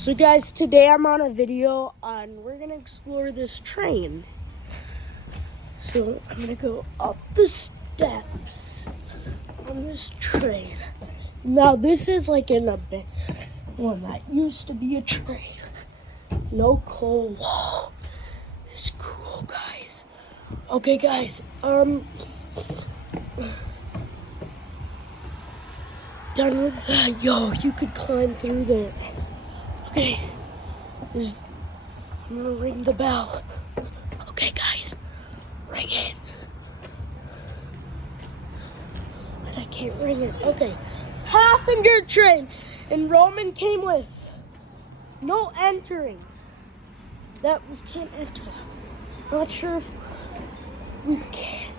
So guys, today I'm on a video and we're gonna explore this train. So I'm gonna go up the steps on this train. Now this is like in a one that used to be a train. No coal wall. It's cool, guys. Okay, guys. Done with that. Yo, you could climb through there. Okay. I'm gonna ring the bell. Okay, guys. Ring it. But I can't ring it. Okay. Passenger train. And Roman came with no entering. That we can't enter. Not sure if we can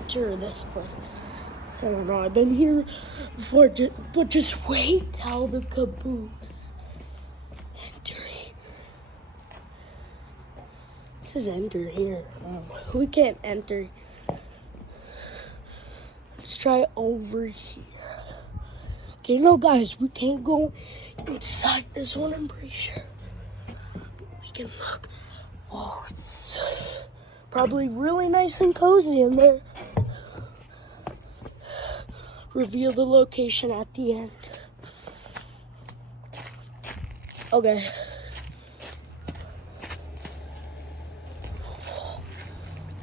enter this place. I don't know. I've been here before, but just wait till the caboose entering. It says enter here. We can't enter. Let's try over here. Okay, no, guys, we can't go inside this one. I'm pretty sure we can look. Whoa, it's probably really nice and cozy in there. Reveal the location at the end. Okay.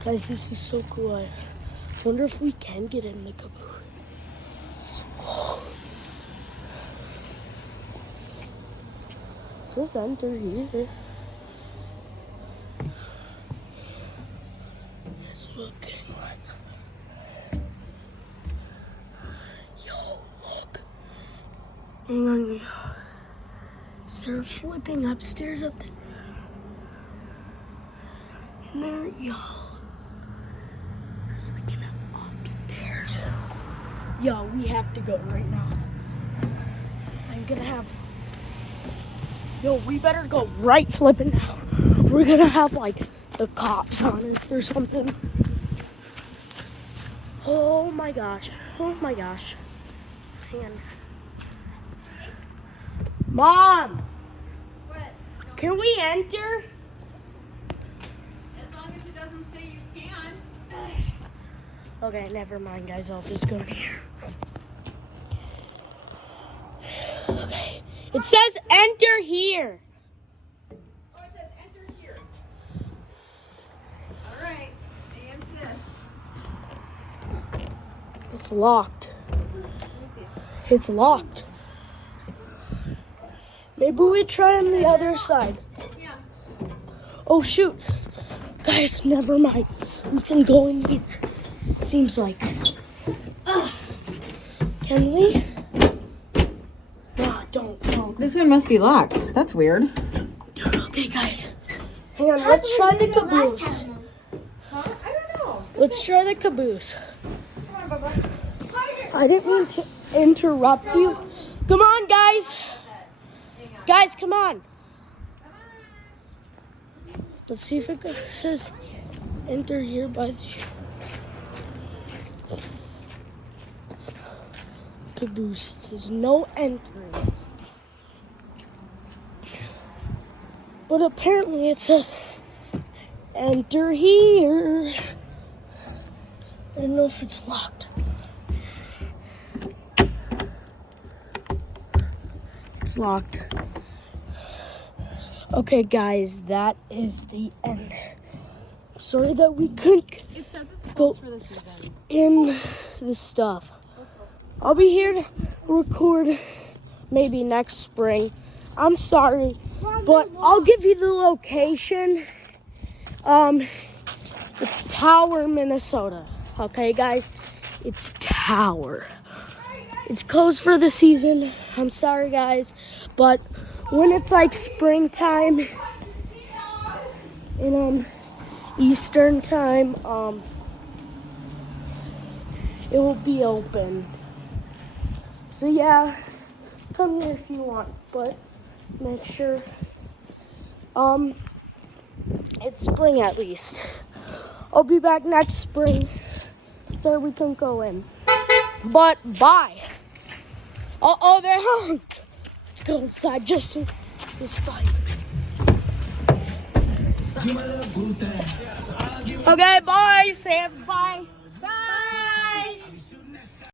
Guys, this is so cool. I wonder if we can get in the caboose. Just enter here. It's looking like. Hang on. Is there flipping upstairs up there? And there, yo. There's like an upstairs. Yo, we have to go right now. I'm gonna have. Yo, we better go right flipping now. We're gonna have like the cops on us or something. Oh my gosh. Oh my gosh. Hang on. Mom! What? Can we enter? As long as it doesn't say you can't. Okay, never mind, guys. I'll just go here. Okay. It says enter here. Oh, it says enter here. All right. I insist. It's locked. Let me see. It's locked. Maybe we try on the other side. Yeah. Oh, shoot. Guys, never mind. We can go in here. Seems like. Can we? No, don't. This one must be locked. That's weird. Okay, guys. Hang on. Let's try the caboose. Huh? I don't know. Let's try the caboose. Come on, Bubba. I didn't mean to interrupt you. Come on, guys. Guys, come on. Let's see if it says enter here by the caboose. It says no entering. But apparently it says enter here. I don't know if it's locked. It's locked. Okay, guys, that is the end. Sorry that we couldn't It says it's go closed for the season. in the stuff. I'll be here to record maybe next spring. I'm sorry, but I'll give you the location. It's Tower, Minnesota. Okay, guys? It's Tower. It's closed for the season. I'm sorry, guys, but when it's like springtime in Eastern time, it will be open. So yeah, come here if you want, but make sure it's spring at least. I'll be back next spring so we can go in. But bye. Oh, they're honked. Let's go inside just in It's fine. Okay, bye. Say bye.